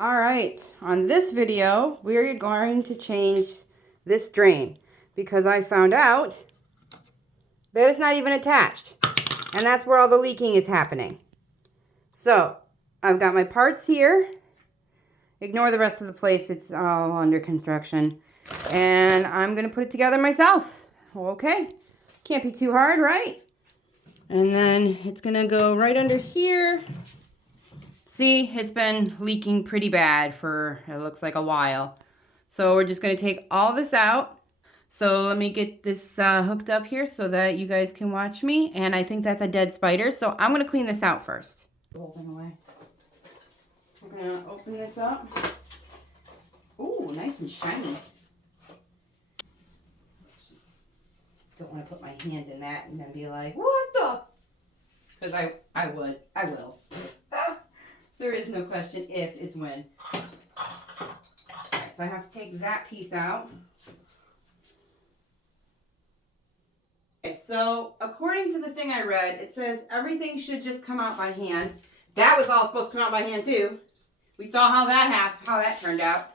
All right, on this video, we're going to change this drain because I found out that it's not even attached, and that's where all the leaking is happening. So I've got my parts here. Ignore the rest of the place, it's all under construction. And I'm gonna put it together myself. Okay, can't be too hard, right? And then it's gonna go right under here. See, it's been leaking pretty bad for, it looks like, a while. So we're just going to take all this out. So let me get this hooked up here so that you guys can watch me. And I think that's a dead spider. So I'm going to clean this out first. The whole thing away. I'm going to open this up. Ooh, nice and shiny. Don't want to put my hand in that and then be like, what the? Because I will. There is no question if, it's when. Alright, so I have to take that piece out. Okay, so according to the thing I read, it says everything should just come out by hand. That was all supposed to come out by hand too. We saw how that turned out.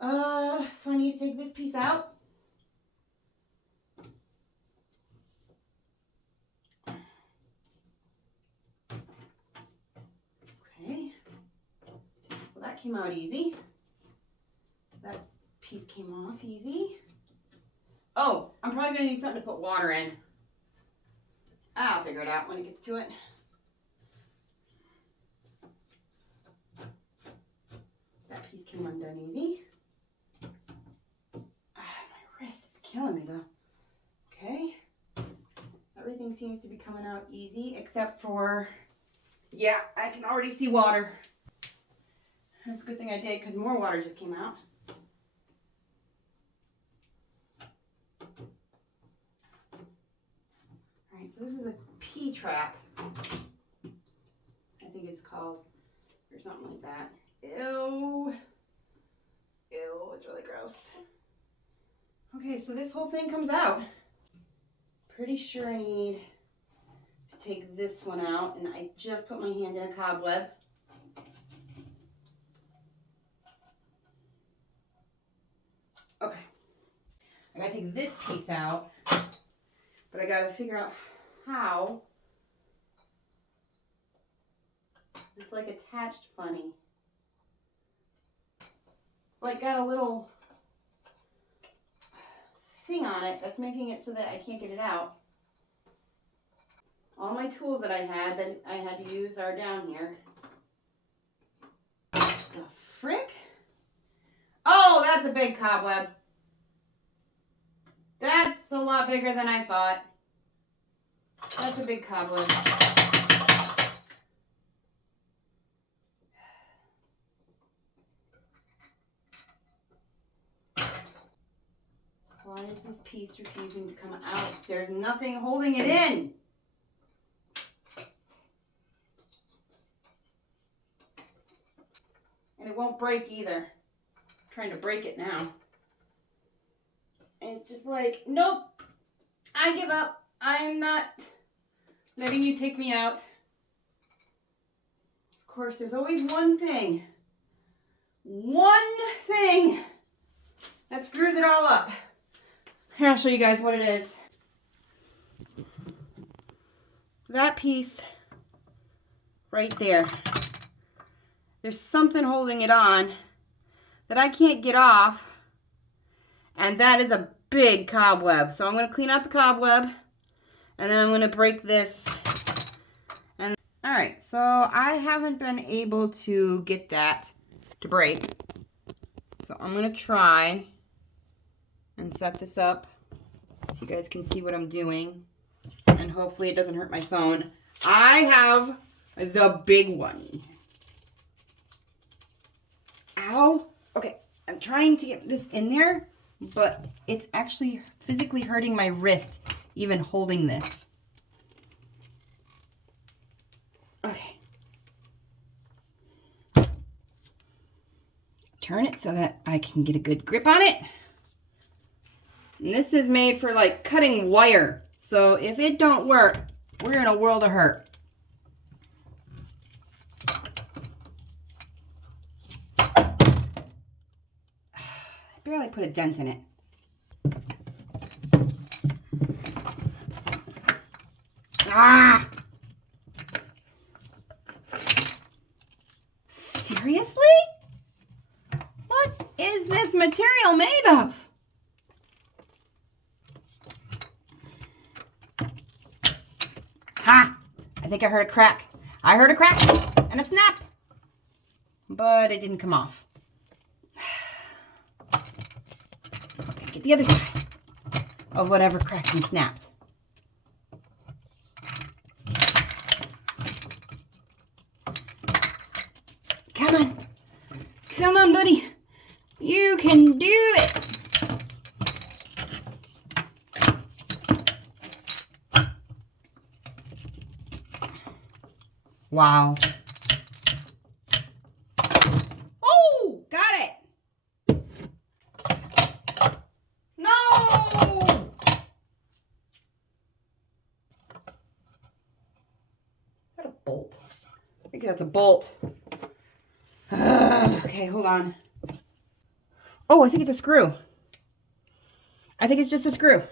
So I need to take this piece out. That came out easy. That piece came off easy. Oh, I'm probably going to need something to put water in. I'll figure it out when it gets to it. That piece came undone easy. My wrist is killing me though. Okay. Everything seems to be coming out easy except for, yeah, I can already see water. That's a good thing I did because more water just came out. Alright, so this is a pea trap. I think it's called, or something like that. Ew. Ew, it's really gross. Okay, so this whole thing comes out. Pretty sure I need to take this one out, and I just put my hand in a cobweb. Okay, I gotta take this piece out, but I gotta figure out how. It's like attached funny. It's like got a little thing on it that's making it so that I can't get it out. All my tools that I had to use are down here. The frick? Oh, that's a big cobweb. That's a lot bigger than I thought. That's a big cobweb. Why is this piece refusing to come out? There's nothing holding it in. And it won't break either. I'm trying to break it now. And it's just like, nope, I give up. I'm not letting you take me out. Of course, there's always one thing that screws it all up. Here, I'll show you guys what it is. That piece right there. There's something holding it on that I can't get off. And that is a big cobweb. So I'm going to clean out the cobweb. And then I'm going to break this. And alright, so I haven't been able to get that to break. So I'm going to try and set this up so you guys can see what I'm doing. And hopefully it doesn't hurt my phone. I have the big one. Ow. Okay, I'm trying to get this in there, but it's actually physically hurting my wrist even holding this. Okay. Turn it so that I can get a good grip on it. And this is made for like cutting wire. So if it don't work, we're in a world of hurt. really put a dent in it. Ah! Seriously? What is this material made of? Ha! I think I heard a crack. I heard a crack and a snap, but it didn't come off. Okay, get the other side of whatever cracked and snapped. Come on. Come on, buddy. You can do it. Wow. Oh, got it. No. Is that a bolt? I think that's a bolt. Okay, hold on. Oh, I think it's a screw. I think it's just a screw.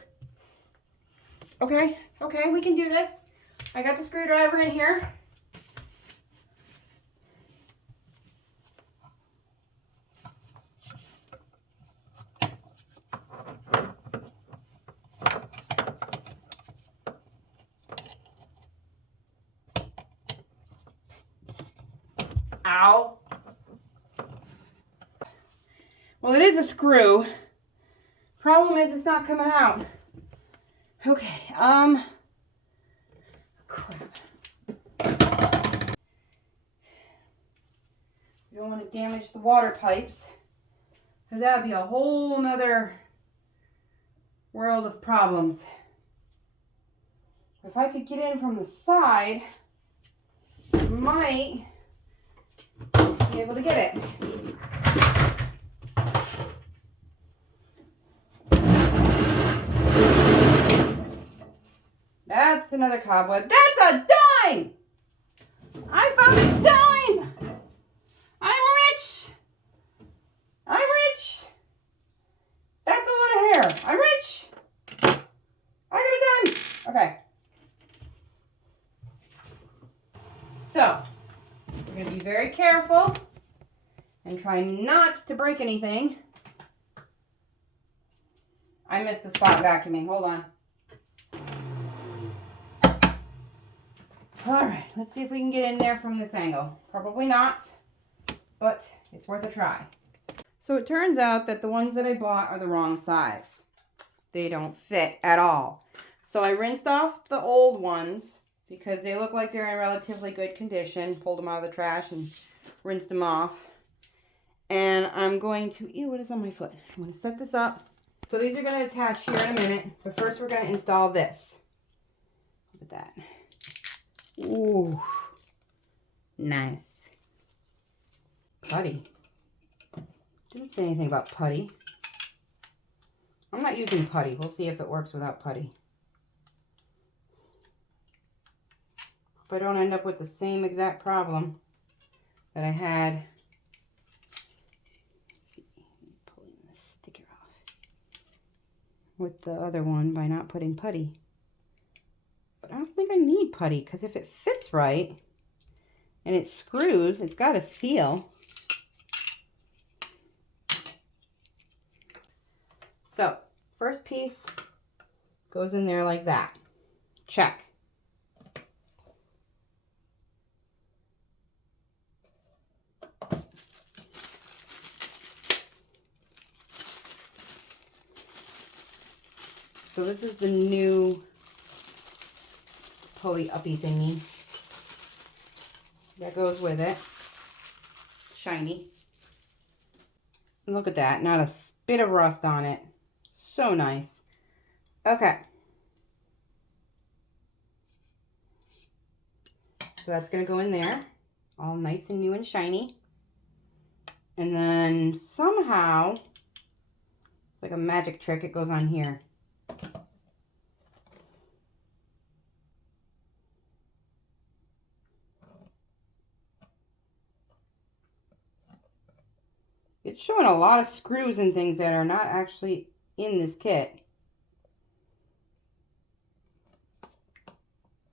Okay, we can do this. I got the screwdriver in here. Ow. Well, it is a screw. Problem is it's not coming out. Okay, crap. You don't want to damage the water pipes, because that would be a whole nother world of problems. If I could get in from the side, I might be able to get it. That's another cobweb. That's a dime! I found a dime! I'm rich! I'm rich! That's a lot of hair. I'm rich! I got a dime! Okay. So, we're going to be very careful and try not to break anything. I missed the spot vacuuming. Hold on. All right, let's see if we can get in there from this angle. Probably not, but it's worth a try. So it turns out that the ones that I bought are the wrong size. They don't fit at all. So I rinsed off the old ones because they look like they're in relatively good condition. Pulled them out of the trash and rinsed them off. And I'm going to, ew, what is on my foot? I'm going to set this up. So these are going to attach here in a minute, but first we're going to install this. Look at that. Ooh, nice. Putty. Didn't say anything about putty. I'm not using putty. We'll see if it works without putty. Hope I don't end up with the same exact problem that I had. Let's see, pulling the sticker off with the other one by not putting putty. But I don't think I need putty because if it fits right and it screws, it's got a seal. So, first piece goes in there like that. Check. So this is the new pulley uppy thingy that goes with it. Shiny. And look at that, not a bit of rust on it. So nice. Okay. So that's going to go in there, all nice and new and shiny. And then somehow, like a magic trick, it goes on here. It's showing a lot of screws and things that are not actually in this kit.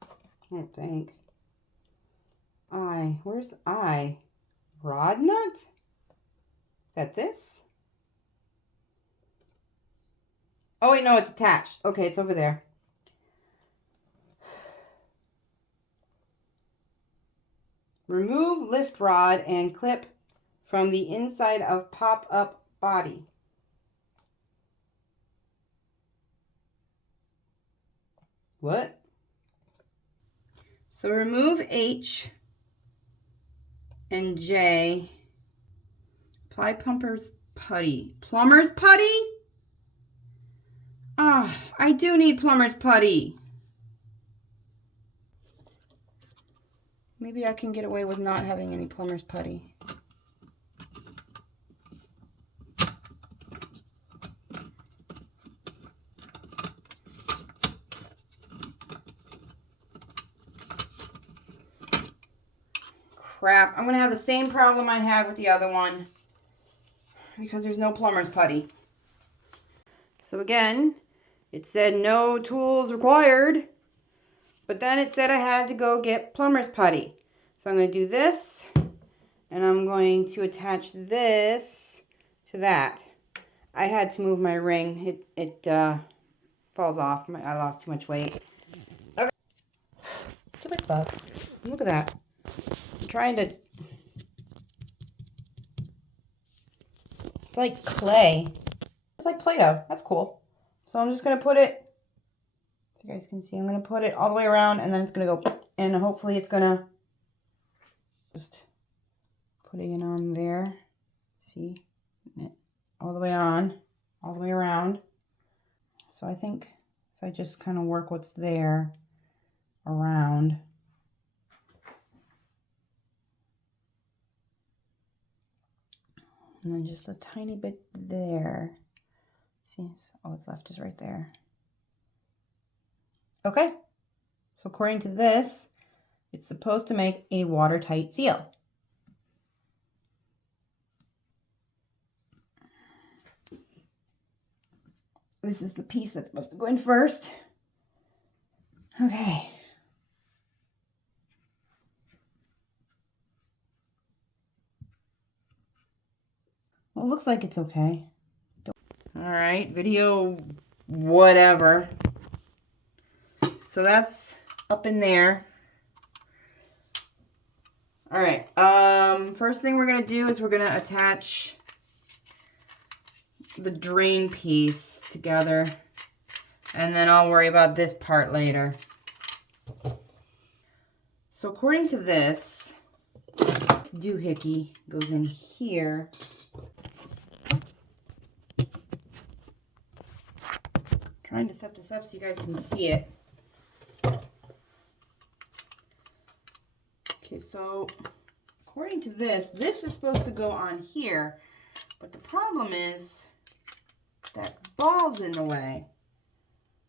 I don't think. Where's I? Rod nut? Is that this? Oh wait, no, it's attached. Okay, it's over there. Remove lift rod and clip from the inside of pop-up body. What? So remove H and J. Apply plumber's putty. Plumber's putty? Ah, I do need plumber's putty. Maybe I can get away with not having any plumber's putty. Crap, I'm gonna have the same problem I had with the other one because there's no plumber's putty. So again, it said no tools required, but then it said I had to go get plumber's putty. So I'm going to do this, and I'm going to attach this to that. I had to move my ring. It falls off. I lost too much weight. Okay. Stupid bug. Look at that. I'm trying to... It's like clay. It's like Play-Doh. That's cool. So I'm just going to put it, so you guys can see, I'm going to put it all the way around, and then it's going to go, and hopefully it's going to just putting it on there. See? All the way on, all the way around. So I think if I just kind of work what's there around. And then just a tiny bit there. See, all that's left is right there. Okay, so according to this, it's supposed to make a watertight seal. This is the piece that's supposed to go in first. Okay. Well, it looks like it's okay. All right, video whatever. So that's up in there. All right, first thing we're gonna do is we're gonna attach the drain piece together, and then I'll worry about this part later. So according to this doohickey goes in here. Trying to set this up so you guys can see it. Okay, so according to this, this is supposed to go on here, but the problem is that ball's in the way.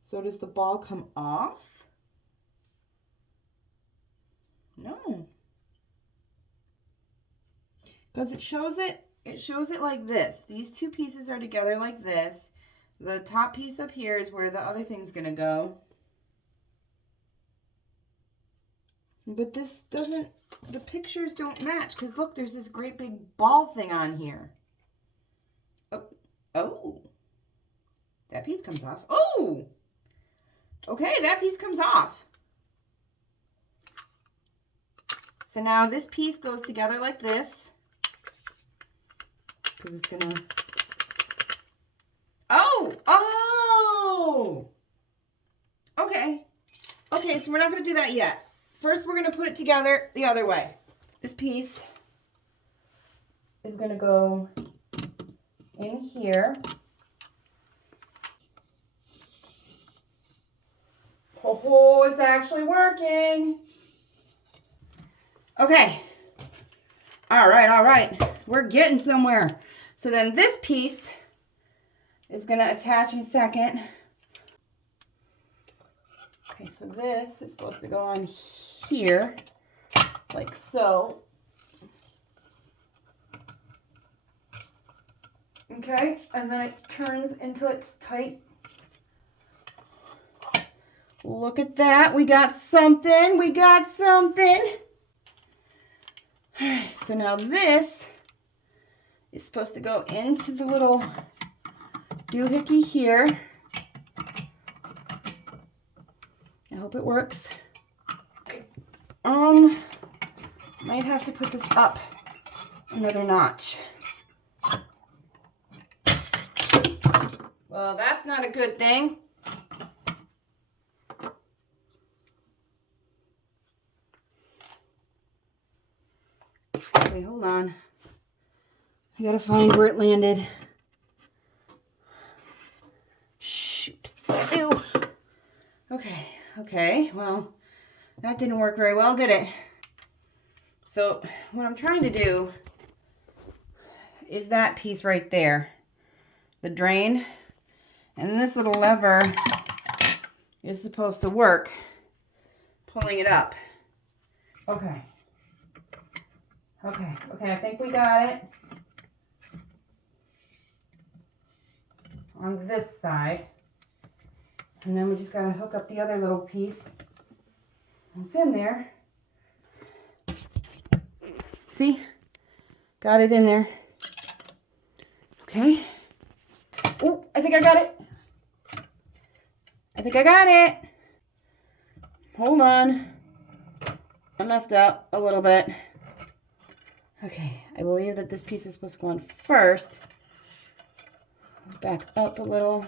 So does the ball come off? No. Because it shows it like this. These two pieces are together like this. The top piece up here is where the other thing's gonna go. But this doesn't, the pictures don't match, because look, there's this great big ball thing on here. Oh, that piece comes off. Oh, okay, that piece comes off. So now this piece goes together like this, because it's gonna, oh, okay, so we're not gonna do that yet. First, we're gonna put it together the other way. This piece is gonna go in here. Oh, it's actually working. Okay. All right. We're getting somewhere. So then this piece is gonna attach in a second. Okay, so this is supposed to go on here, like so. Okay, and then it turns until it's tight. Look at that. We got something. We got something. All right, so now this is supposed to go into the little doohickey here. I hope it works. Might have to put this up another notch. Well, that's not a good thing. Okay, hold on. I gotta find where it landed. Shoot. Ew. Okay, well, that didn't work very well, did it? So, what I'm trying to do is that piece right there. The drain. And this little lever is supposed to work, pulling it up. Okay, I think we got it. On this side. And then we just gotta hook up the other little piece. It's in there. See? Got it in there. Okay. Oh, I think I got it. I think I got it. Hold on. I messed up a little bit. Okay, I believe that this piece is supposed to go on first. Back up a little.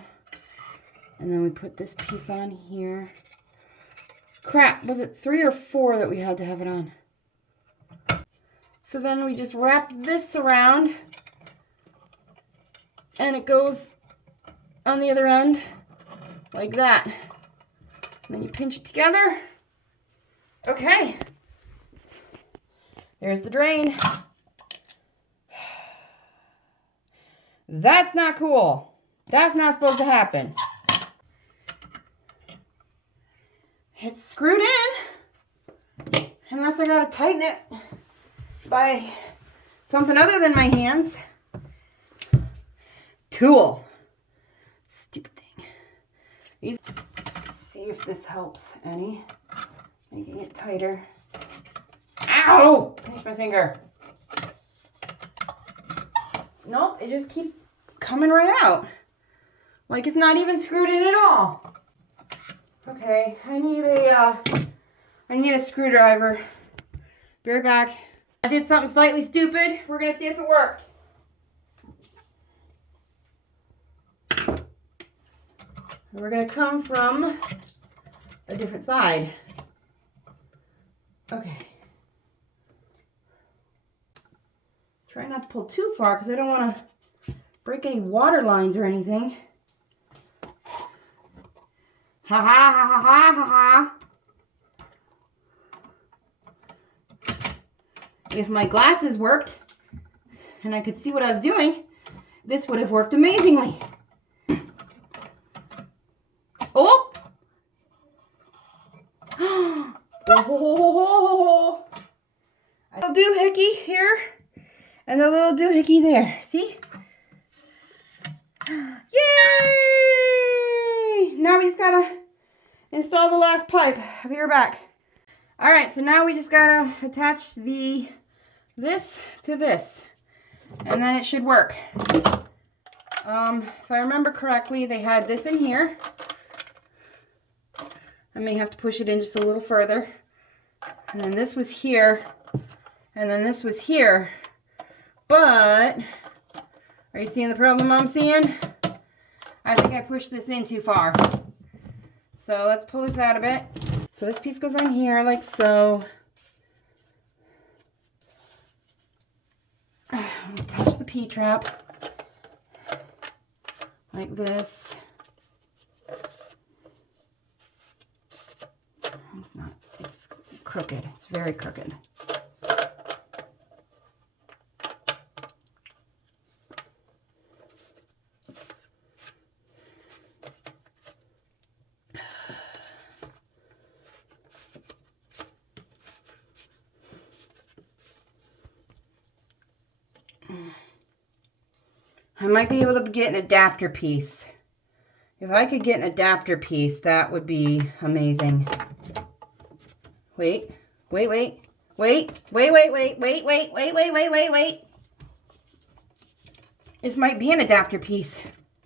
And then we put this piece on here. Crap, was it 3 or 4 that we had to have it on? So then we just wrap this around. And it goes on the other end like that. And then you pinch it together. Okay. There's the drain. That's not cool. That's not supposed to happen. It's screwed in. Unless I gotta tighten it by something other than my hands. Tool. Stupid thing. Let's see if this helps any. Making it tighter. Ow! Pinch my finger. Nope, it just keeps coming right out. Like it's not even screwed in at all. Okay, I need a screwdriver. Be right back. I did something slightly stupid. We're gonna see if it worked. We're gonna come from a different side. Okay. Try not to pull too far because I don't want to break any water lines or anything. Ha ha ha ha ha ha. If my glasses worked and I could see what I was doing, this would have worked amazingly. Oh! Oh! A little doohickey here and a little doohickey there. See? Yay! Now we just gotta install the last pipe. I'll be right back. All right, so now we just gotta attach this to this, and then it should work. If I remember correctly, they had this in here. I may have to push it in just a little further. And then this was here, and then this was here. But, are you seeing the problem I'm seeing? I think I pushed this in too far. So let's pull this out a bit. So this piece goes on here like so. Attach the P-trap like this. It's crooked. It's very crooked. I might be able to get an adapter piece. If I could get an adapter piece, that would be amazing. Wait. This might be an adapter piece.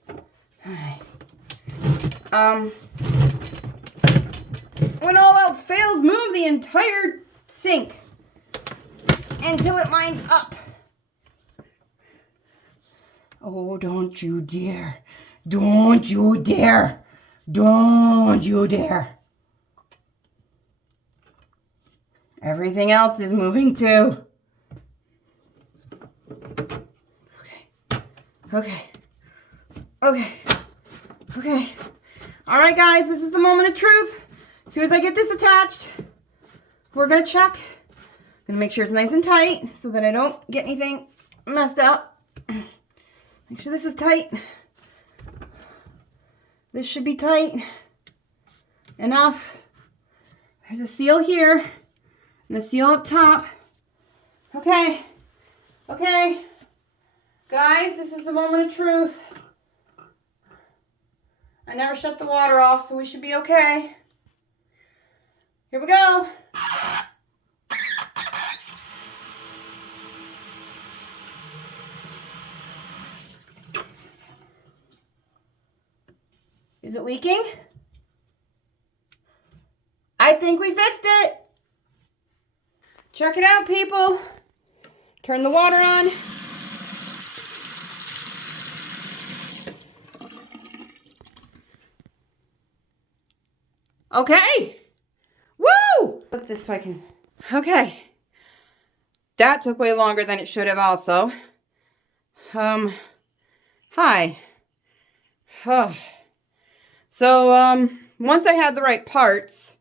All right. When all else fails, move the entire sink until it lines up. Oh, don't you dare. Don't you dare. Don't you dare. Everything else is moving too. Okay. All right, guys, this is the moment of truth. As soon as I get this attached, we're going to check. I'm going to make sure it's nice and tight so that I don't get anything messed up. Make sure this is tight. This should be tight enough. There's a seal here and a seal up top. Okay. Guys, this is the moment of truth. I never shut the water off, so we should be okay. Here we go. Is it leaking? I think we fixed it. Check it out, people. Turn the water on. Okay. Woo! Flip this so I can... Okay. That took way longer than it should have also. Hi. So, once I had the right parts,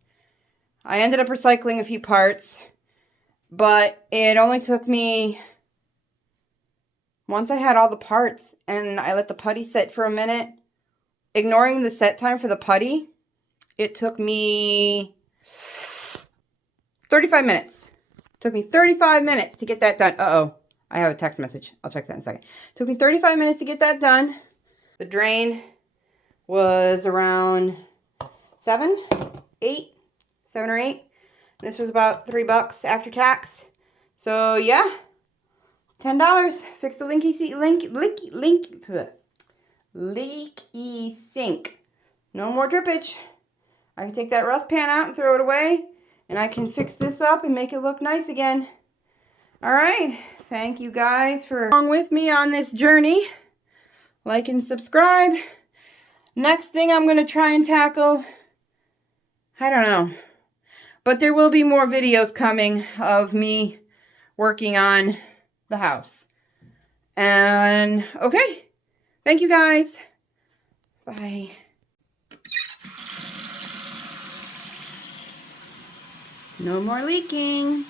I ended up recycling a few parts, but it only took me, once I had all the parts and I let the putty set for a minute, ignoring the set time for the putty, it took me 35 minutes. It took me 35 minutes to get that done. Uh-oh, I have a text message. I'll check that in a second. It took me 35 minutes to get that done. The drain was around 7 or 8. This was about $3 after tax. So yeah, $10. Fix the leaky sink. No more drippage. I can take that rust pan out and throw it away, and I can fix this up and make it look nice again. All right, thank you guys for along with me on this journey. Like and subscribe. Next thing I'm going to try and tackle, I don't know, but there will be more videos coming of me working on the house. And okay, thank you guys. Bye. No more leaking.